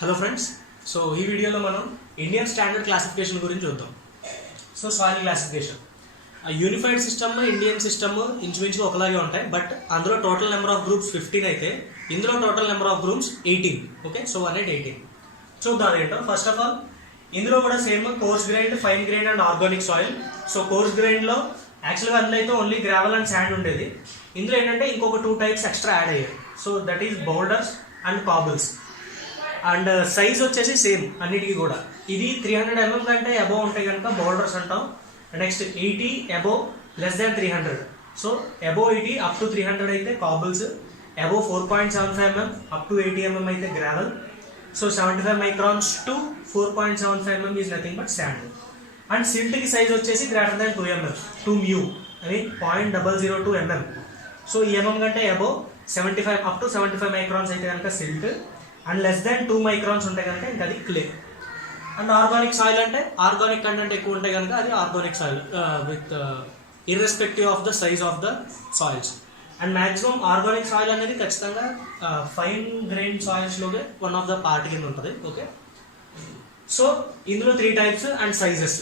Hello friends, so ఈ వీడియోలో మనం ఇండియన్ స్టాండర్డ్ క్లాసిఫికేషన్ గురించి చూద్దాం. So soil classification unified system Indian system ఇంచుమించుగా ఒకలాగే ఉంటాయి. బట్ అందులో టోటల్ నెంబర్ ఆఫ్ గ్రూప్స్ 15 అయితే ఇందులో total number of groups 18. Okay, so 18 చూద్దాం ఏంటో. ఫస్ట్ ఆఫ్ ఆల్ ఇందులో కూడా same coarse grind, fine grind and organic soil. So coarse గ్రైండ్లో యాక్చువల్గా అందులో అయితే ఓన్లీ గ్రావెల్ అండ్ శాండ్ ఉండేది. ఇందులో ఏంటంటే ఇంకొక 2 టైప్స్ ఎక్స్ట్రా యాడ్ అయ్యాయి. So that is boulders and cobbles. And size వచ్చేసి సేమ్ అన్నిటికీ కూడా. ఇది 300 mm కంటే అబోవ్ ఉంటాయి కనుక బౌల్డర్స్ అంటాం. Next 80 above less than 300. So above 80 up to 300 అయితే cobbles, above 4.75 mm up to 80 mm అయితే gravel. So 75 microns to 4.75 mm is nothing but sand. And సిల్ట్కి సైజ్ వచ్చేసి గ్రేటర్ దాన్ 2 mm, 2 mu అని 0.002 mm. సో ఈ mm కంటే above 75 up to 75 microns అయితే కనుక silt, and less than 2 microns ఉంటే కనుక ఇంకా అది క్లే. అండ్ ఆర్గానిక్ సాయిల్ అంటే ఆర్గానిక్ కంటెంట్ ఎక్కువ ఉంటే కనుక అది organic soil with irrespective of the size of the soils. And maximum organic soil అనేది ఖచ్చితంగా ఫైన్ గ్రెయిన్ సాయిల్స్లోనే వన్ ఆఫ్ ద పార్ట్ కింద ఉంటుంది. ఓకే, సో ఇందులో 3 టైప్స్ అండ్ సైజెస్.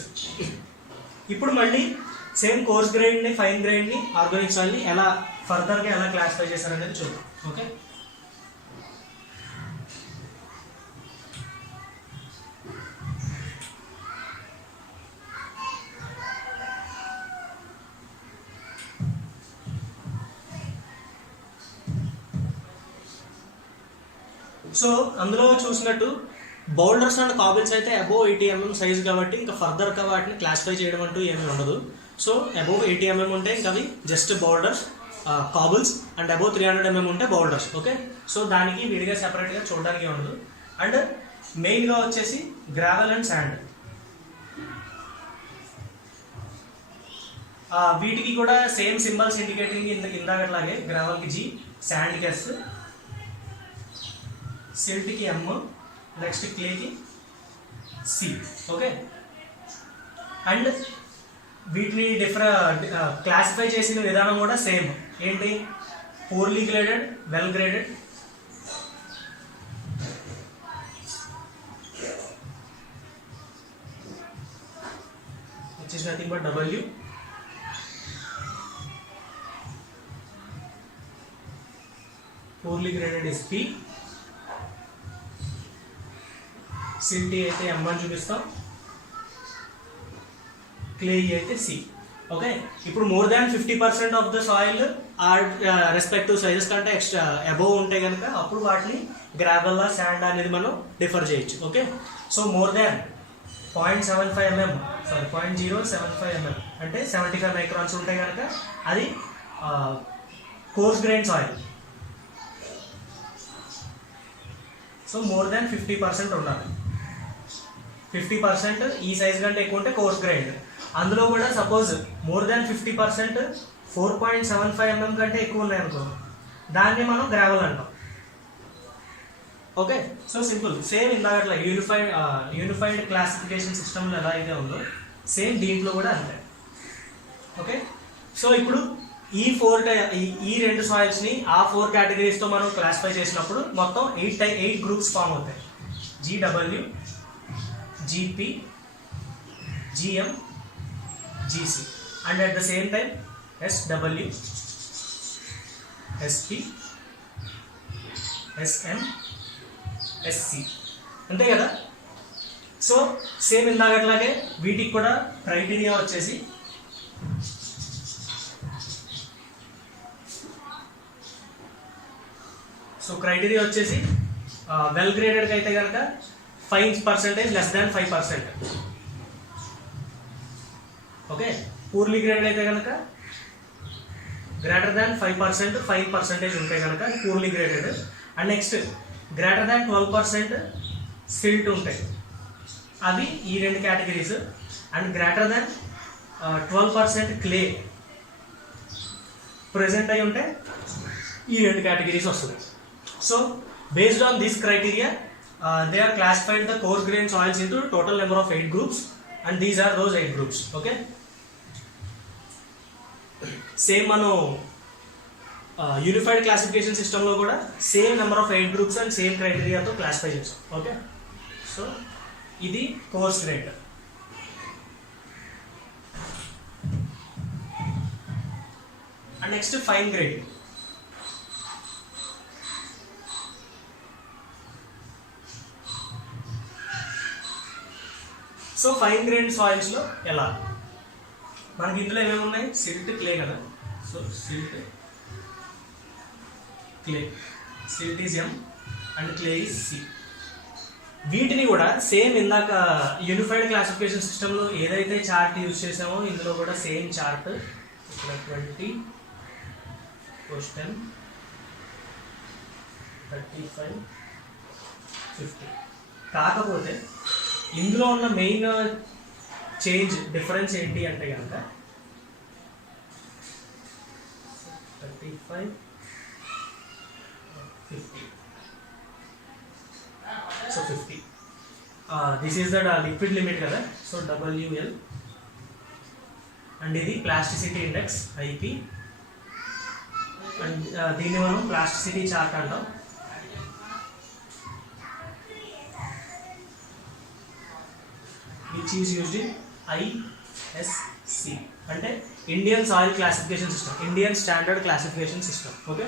ఇప్పుడు మళ్ళీ సేమ్ కోర్స్ గ్రైండ్ని, ఫైన్ గ్రైండ్ని, ఆర్గానిక్ సాయిల్ని ఎలా ఫర్దర్గా ఎలా క్లాసిఫై చేశారనేది చూద్దాం. ఓకే, సో అందులో చూసినట్టు బౌల్డర్స్ అండ్ కాబుల్స్ అయితే అబోవ్ 80 mm సైజ్ కాబట్టి ఇంకా ఫర్దర్గా వాటిని క్లాసిఫై చేయడం అంటూ ఏమీ ఉండదు. సో అబోవ్ 80 mm ఉంటే ఇంకా అవి just boulders, cobbles. And above 300 mm ఉంటే బౌల్డర్స్. ఓకే, సో దానికి విడిగా సెపరేట్గా చూడడానికి ఉండదు. అండ్ మెయిన్గా వచ్చేసి గ్రావెల్ అండ్ శాండ్. వీటికి కూడా సేమ్ సింబల్స్ ఇండికేటింగ్ ఇందాకట్లాగే గ్రావెల్కి G, శాండ్కి S, సిల్ట్కి M, నెక్స్ట్ క్లేకి C. ఓకే, అండ్ వీటిని క్లాసిఫై చేసిన విధానం కూడా సేమ్. ఏంటి? Poorly graded, well graded, which is nothing but W, poorly graded is P, silty అయితే M అని చూపిస్తాం, క్లే అయితే C. ఓకే, ఇప్పుడు more than 50% of the soil are respective sizes కంటే ఎక్స్ట్రా అబోవ్ ఉంటే కనుక అప్పుడు వాటిని గ్రావెల్, శాండ్ అనేది మనం డిఫర్ చేయొచ్చు. Okay, so more than 0.75 mm, sorry 0.075 mm అంటే 75 microns ఉంటే కనుక అది course grain soil. So more than 50% ఉండాలి. 50% ఈ సైజ్ కంటే ఎక్కువ ఉంటే కోర్స్ గ్రైండ్. అందులో కూడా సపోజ్ మోర్ దాన్ 50% 4.75 mm కంటే ఎక్కువ ఉన్నాయనుకో దాన్ని మనం గ్రావెల్ అంటాం. Okay, so simple. సేమ్ ఇందాకట్లా యూనిఫైడ్ క్లాసిఫికేషన్ సిస్టమ్లో ఎలా అయితే ఉందో సేమ్ దీంట్లో కూడా అంతే. ఓకే, సో ఇప్పుడు ఈ 2 సాయిల్స్ని ఆ 4 కేటగిరీస్తో మనం క్లాసిఫై చేసినప్పుడు మొత్తం 8 గ్రూప్స్ ఫామ్ అవుతాయి. GW, GP, GM, GC, and at the same time SW, SP, SM, SC. అంతే కదా. సో సేమ్ ఇందాకట్లాగే వీటికి కూడా క్రైటీరియా వచ్చేసి వెల్ గ్రేడెడ్కి అయితే కనుక 5% less than 5%. Okay, purely graded అయితే కనుక గ్రేటర్ దాన్ 5%, 5% ఉంటే కనుక purely graded. And next greater than 12% silt ఉంటాయి, అవి ఈ 2 categories. And greater than 12% clay present అయి ఉంటే ఈ 2 కేటగిరీస్ వస్తుంది. So based on this criteria they are classified the coarse grain soils into total number of 8 groups, and these are those 8 groups. Okay, same మనం unified classification సిస్టంలో కూడా same number of 8 groups and same క్రైటీరియాతో classify చేస్తాం. Okay, so ఇది coarse grade. And next fine grade. So fine grade సాయిల్స్లో ఎలా, మనకి ఇందులో ఏమేమి ఉన్నాయి, సిల్ట్, క్లే కదా. So silt, clay, silt is M and clay is C. వీటిని కూడా సేమ్ ఇందాక యూనిఫైడ్ క్లాసిఫికేషన్ సిస్టంలో ఏదైతే చార్ట్ యూజ్ చేసామో ఇందులో కూడా సేమ్ చార్ట్. ఇక్కడ 20, క్వశ్చన్ 35, 50. కాకపోతే ఇందులో ఉన్న మెయిన్ డిఫరెన్స్ ఏంటి అంటే కనుక 35, 50. So 50. This is the liquid limit కదా. సో WL అండ్ ఇది ప్లాస్టిసిటీ ఇండెక్స్ IP. అండ్ దీన్ని మనం ప్లాస్టిసిటీ చార్ట్ అంటాం. Which is used in ISC అంటే Indian soil classification system, Indian standard classification system. Okay,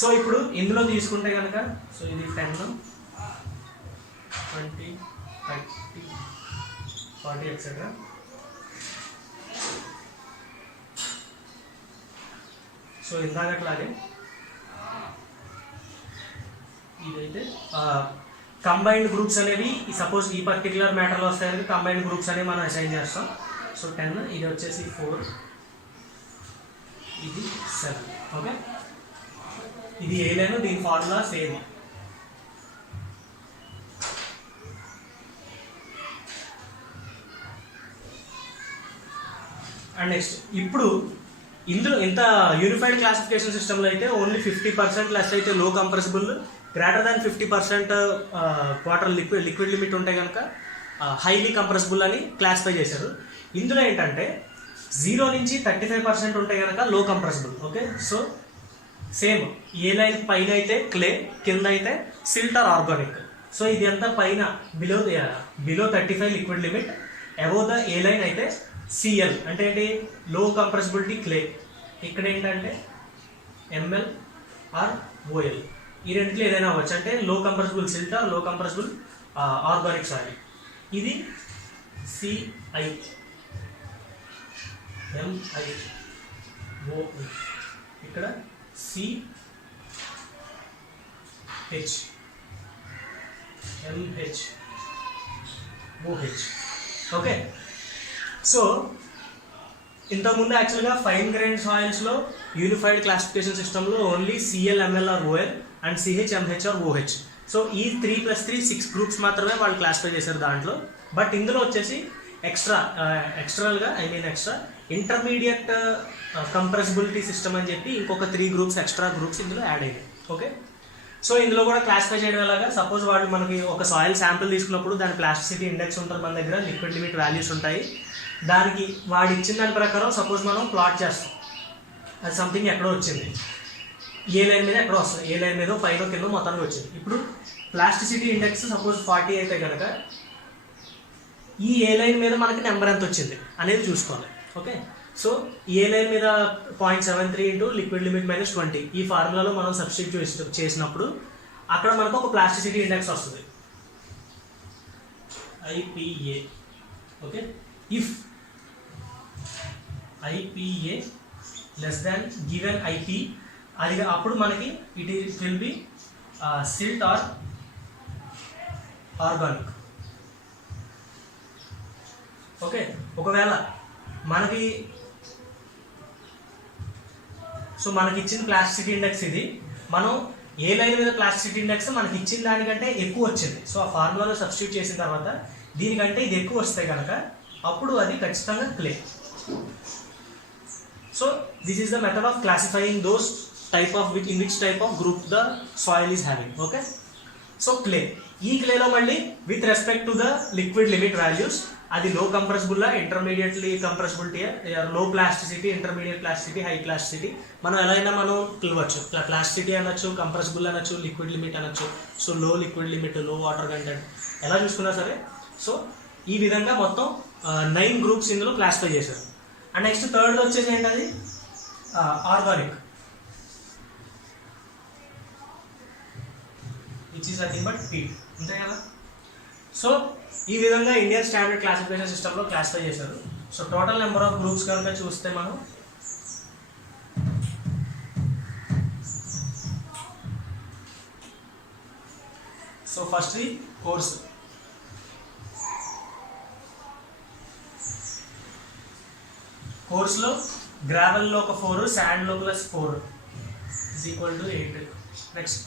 so ఇప్పుడు ఇందులో తీసుకుంటే కనుక సో ఇది 10, 20, 30, 40 ఎక్సెట్రా. సో ఇందాకట్లాగే ఇదైతే కంబైన్డ్ గ్రూప్స్ అనేవి సపోజ్ ఈ పర్టికులర్ మ్యాటర్లో వస్తాయి, కంబైన్డ్ గ్రూప్స్ అనేవి మనం అసైన్ చేస్తాం. సో 10, ఇది వచ్చేసి 4, ఇది 7. ఓకే, ఇది ఏ లైన్, దీని ఫార్ములా సేమ్. అండ్ నెక్స్ట్ ఇప్పుడు ఇందులో ఇంత యూనిఫైడ్ క్లాసిఫికేషన్ సిస్టంలో అయితే ఓన్లీ 50% లెస్ అయితే లో compressible, greater than 50% water liquid limit ఉంటే కనుక హైలీ కంప్రెసిబుల్ అని క్లాసిఫై చేశారు. ఇందులో ఏంటంటే 0 నుంచి 35% ఉంటే కనుక లో కంప్రెసిబుల్. ఓకే, సో సేమ్ ఏ లైన్ పైన అయితే క్లే, కింద అయితే సిల్ట్ ఆర్ ఆర్గానిక్. సో ఇది అంతా పైన below 35 liquid limit, above the A line అయితే CL అంటే ఏంటి, లో కంప్రెసిబిలిటీ క్లే. ఇక్కడ ఏంటంటే ML ఆర్ OL, ఈ రెండింటిలో ఏదైనా అవ్వచ్చు. అంటే low compressible silt or low compressible organic soil. ఇది CI, MI, OE, ఇక్కడ CH, MH, OH. Okay, so ఇంతకుముందు యాక్చువల్గా ఫైన్ గ్రైన్ సాయిల్స్లో యూనిఫైడ్ క్లాసిఫికేషన్ సిస్టంలో only CL, ML or OL and CH, MH or OH. So ఈ 3+3 6 groups మాత్రమే వాళ్ళు classify చేశారు దాంట్లో. బట్ ఇందులో వచ్చేసి ఎక్స్ట్రా ఇంటర్మీడియట్ కంప్రెసిబిలిటీ సిస్టమ్ అని చెప్పి ఇంకొక 3 గ్రూప్స్ ఎక్స్ట్రా గ్రూప్స్ ఇందులో యాడ్ అయ్యాయి. ఓకే, సో ఇందులో కూడా క్లాసిఫై చేయడం ఎలాగా, సపోజ్ వాళ్ళు మనకి ఒక సాయిల్ శాంపిల్ తీసుకున్నప్పుడు దాని ప్లాస్టిసిటీ ఇండెక్స్ ఉంటుంది, మన దగ్గర లిక్విడ్ లిమిట్ వాల్యూస్ ఉంటాయి. దానికి వాడు ఇచ్చిన దాని ప్రకారం సపోజ్ మనం ప్లాట్ చేస్తాం, అది సంథింగ్ ఎక్కడో వచ్చింది, ఏ లైన్ మీద ఎక్కడో వస్తుంది, ఏ లైన్ మీద పైన కింద మొత్తానికి వచ్చింది. ఇప్పుడు ప్లాస్టిసిటీ ఇండెక్స్ సపోజ్ 40 అయితే కనుక ఈ ఏ లైన్ మీద మనకి నెంబర్ ఎంత వచ్చింది అనేది చూసుకోవాలి. ఓకే, సో ఏ లైన్ మీద 0.73 ఇంటూ లిక్విడ్ లిమిట్ -20 ఈ ఫార్ములాలో మనం సబ్స్టిట్యూట్ చేసినప్పుడు అక్కడ మనకు ఒక ప్లాస్టిసిటీ ఇండెక్స్ వస్తుంది, IPA. Okay, if IPA less than given IP, అది అప్పుడు మనకి it will be silt or organic. Okay, ఒకవేళ మనకి ఇచ్చిన ప్లాస్టిసిటీ ఇండెక్స్ ఇది, మనం ఏ లైన్ మీద ప్లాస్టిసిటీ ఇండెక్స్ మనకి ఇచ్చిన దానికంటే ఎక్కువ వచ్చింది, సో ఆ ఫార్ములాలో సబ్స్టిట్యూట్ చేసిన తర్వాత దీనికంటే ఇది ఎక్కువ వస్తే కనుక అప్పుడు అది ఖచ్చితంగా clay. So this is the method of classifying those type of in which type of group the soil is having. Okay, so clay ఈ క్లేలో మళ్ళీ with respect to the liquid limit values అది లో కంప్రెసిబుల్ ఇంటర్మీడియట్లీ కంప్రెసిబిలిటీ లో plasticity intermediate plasticity high plasticity మనం ఎలా అయినా మనం పిలవచ్చు ప్లాస్టిసిటీ అనొచ్చు కంప్రెసిబుల్ అనొచ్చు లిక్విడ్ లిమిట్ అనొచ్చు సో లో లిక్విడ్ లిమిట్ లో వాటర్ కంటెంట్ ఎలా చూసుకున్నా సరే సో ఈ విధంగా మొత్తం 9 గ్రూప్స్ ఇందులో క్లాసిఫై చేశారు అండ్ నెక్స్ట్ థర్డ్ వచ్చేసి ఏంటది organic which is nothing but peat అంతే కదా సో ఈ విధంగా ఇండియన్ స్టాండర్డ్ క్లాసిఫికేషన్ సిస్టంలో క్లాసిఫై చేశారు so total number of groups కనుక చూస్తే మనం సో ఫస్ట్ కోర్స్ కోర్స్లో గ్రావెల్లో ఒక 4 శాండ్లో plus 4 is equal to 8 next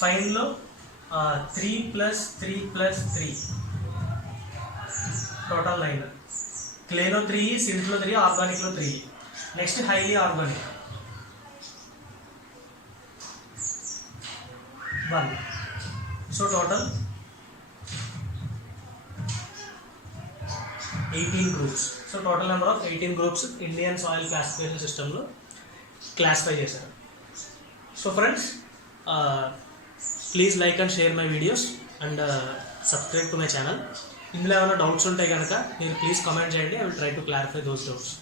ఫైన్లో 3 ప్లస్ 3 ప్లస్ 3 టోటల్ 9 క్లేలో 3 సిల్ట్లో 3 ఆర్గానిక్లో 3 next highly organic 1 so total 18 groups so total number of 18 groups Indian soil classification సిస్టంలో క్లాసిఫై చేశారు so friends please like and share my videos and subscribe to my channel ఇందులో ఏమైనా doubts ఉంటే కనుక మీరు ప్లీజ్ కామెంట్ చేయండి I will try to clarify those doubts